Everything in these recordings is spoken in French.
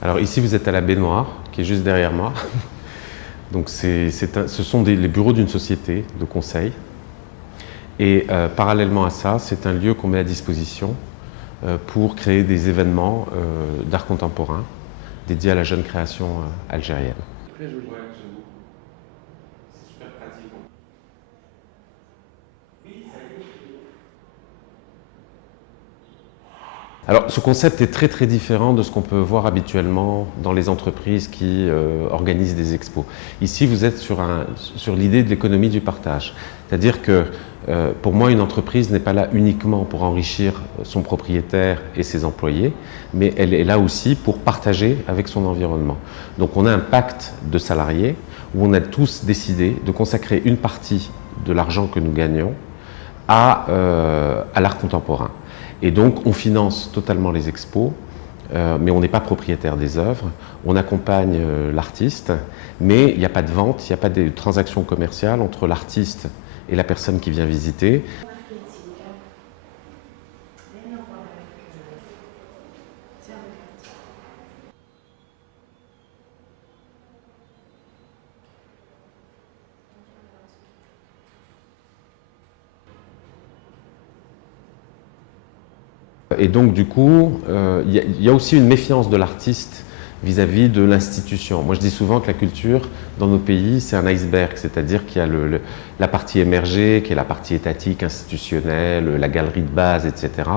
Alors ici, vous êtes à la baignoire, qui est juste derrière moi. Donc ce sont les bureaux d'une société de conseil. Et parallèlement à ça, c'est un lieu qu'on met à disposition pour créer des événements d'art contemporain dédiés à la jeune création algérienne. Très joli. Ouais, j'aime beaucoup. C'est super pratique. Alors, ce concept est très très différent de ce qu'on peut voir habituellement dans les entreprises qui organisent des expos. Ici, vous êtes sur l'idée de l'économie du partage. C'est-à-dire que pour moi, une entreprise n'est pas là uniquement pour enrichir son propriétaire et ses employés, mais elle est là aussi pour partager avec son environnement. Donc on a un pacte de salariés où on a tous décidé de consacrer une partie de l'argent que nous gagnons à l'art contemporain. Et donc, on finance totalement les expos, mais on n'est pas propriétaire des œuvres. On accompagne l'artiste, mais il n'y a pas de vente, il n'y a pas de transaction commerciale entre l'artiste et la personne qui vient visiter. Et donc, du coup, il y a aussi une méfiance de l'artiste vis-à-vis de l'institution. Moi, je dis souvent que la culture, dans nos pays, c'est un iceberg, c'est-à-dire qu'il y a la partie émergée, qui est la partie étatique, institutionnelle, la galerie de base, etc.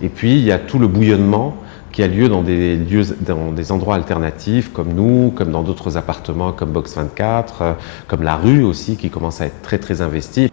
Et puis, il y a tout le bouillonnement qui a lieu dans des endroits alternatifs, comme nous, comme dans d'autres appartements, comme Box 24, comme la rue aussi, qui commence à être très, très investie.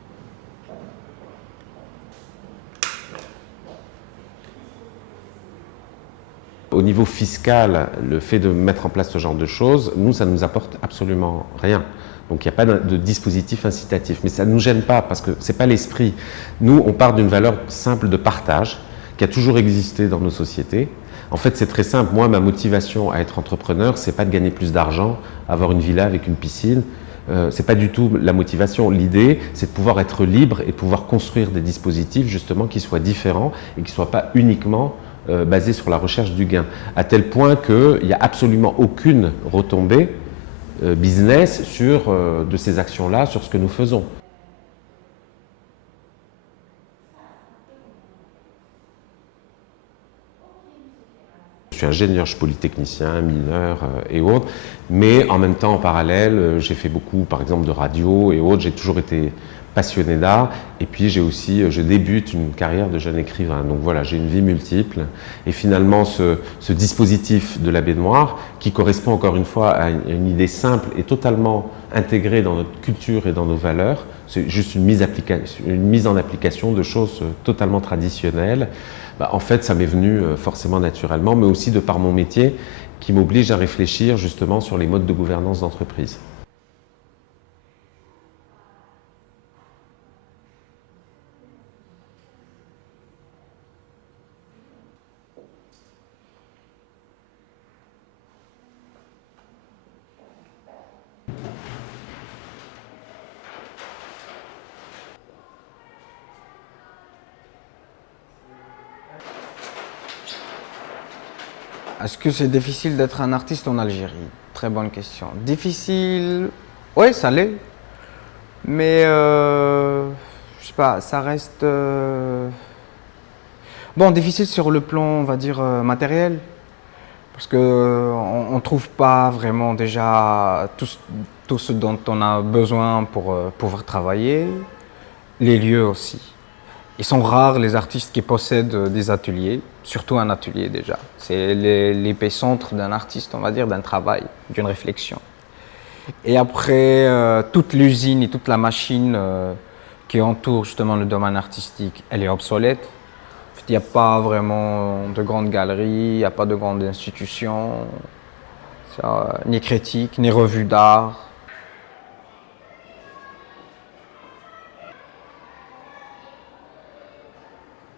Au niveau fiscal, le fait de mettre en place ce genre de choses, nous, ça ne nous apporte absolument rien. Donc il n'y a pas de dispositif incitatif. Mais ça ne nous gêne pas parce que ce n'est pas l'esprit. Nous, on part d'une valeur simple de partage qui a toujours existé dans nos sociétés. En fait, c'est très simple. Moi, ma motivation à être entrepreneur, ce n'est pas de gagner plus d'argent, avoir une villa avec une piscine. Ce n'est pas du tout la motivation. L'idée, c'est de pouvoir être libre et de pouvoir construire des dispositifs justement qui soient différents et qui ne soient pas uniquement basé sur la recherche du gain, à tel point qu'il n'y a absolument aucune retombée business de ces actions-là, sur ce que nous faisons. Je suis ingénieur, je suis polytechnicien, mineur et autres, mais en même temps, en parallèle, j'ai fait beaucoup, par exemple, de radio et autres. J'ai toujours été passionné d'art, et puis je débute une carrière de jeune écrivain. Donc voilà, j'ai une vie multiple, et finalement, ce dispositif de la baignoire, qui correspond encore une fois à une idée simple et totalement intégrée dans notre culture et dans nos valeurs, c'est juste une mise en application de choses totalement traditionnelles. En fait, ça m'est venu forcément naturellement, mais aussi de par mon métier qui m'oblige à réfléchir justement sur les modes de gouvernance d'entreprise. Est-ce que c'est difficile d'être un artiste en Algérie? Très bonne question. Difficile, oui, ça l'est. Mais je sais pas, ça reste bon, difficile sur le plan, on va dire, matériel. Parce que on trouve pas vraiment déjà tout ce dont on a besoin pour pouvoir travailler. Les lieux aussi. Ils sont rares les artistes qui possèdent des ateliers, surtout un atelier déjà. C'est l'épicentre d'un artiste, on va dire, d'un travail, d'une réflexion. Et après, toute l'usine et toute la machine qui entoure justement le domaine artistique, elle est obsolète. Il n'y a pas vraiment de grandes galeries, il n'y a pas de grandes institutions, ni critiques, ni revues d'art.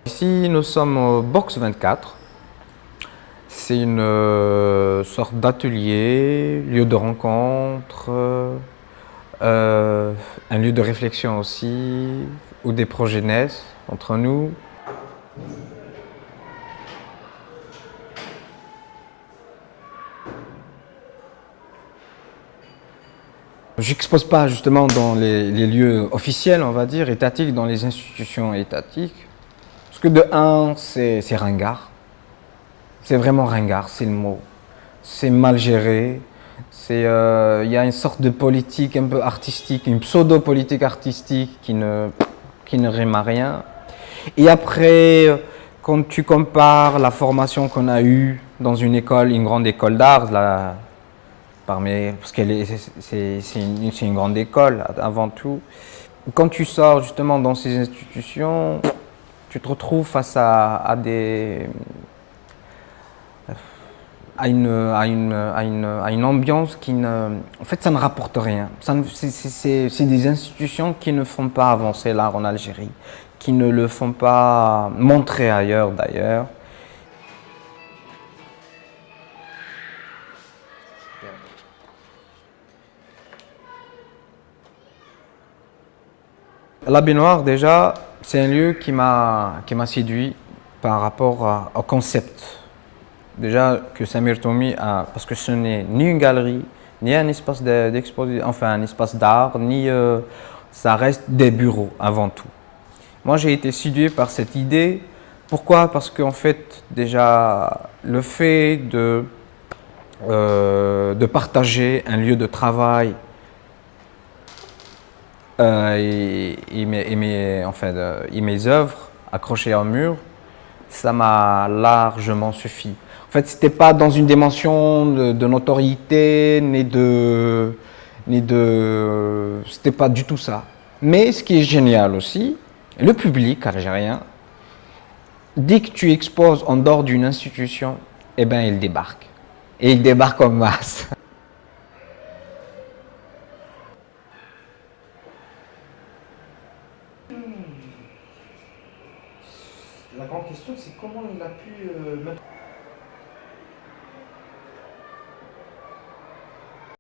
Ici, nous sommes au Box 24. C'est une sorte d'atelier, lieu de rencontre, un lieu de réflexion aussi, où des projets naissent entre nous. J'expose pas justement dans les lieux officiels, on va dire, étatiques, dans les institutions étatiques. Parce que de un, c'est ringard. C'est vraiment ringard, c'est le mot. C'est mal géré. Il y a une sorte de politique un peu artistique, une pseudo-politique artistique qui ne rime à rien. Et après, quand tu compares la formation qu'on a eue dans une école, une grande école d'art, parce qu'elle est, c'est une grande école avant tout. Quand tu sors justement dans ces institutions, tu te retrouves face à une ambiance qui ne, en fait, ça ne rapporte rien. C'est des institutions qui ne font pas avancer l'art en Algérie, qui ne le font pas montrer ailleurs d'ailleurs. La baignoire, déjà, c'est un lieu qui m'a séduit par rapport au concept. Déjà que Samir Toumi a, parce que ce n'est ni une galerie, ni un espace d'exposition, enfin un espace d'art, ni ça reste des bureaux avant tout. Moi, j'ai été séduit par cette idée. Pourquoi? Parce qu'en fait, déjà, le fait de partager un lieu de travail et mes œuvres accrochées au mur, ça m'a largement suffi. En fait, c'était pas dans une dimension de notoriété, c'était pas du tout ça. Mais ce qui est génial aussi, le public algérien, dès que tu exposes en dehors d'une institution, eh ben, il débarque. Et il débarque en masse. La grande question, c'est comment il a pu mettre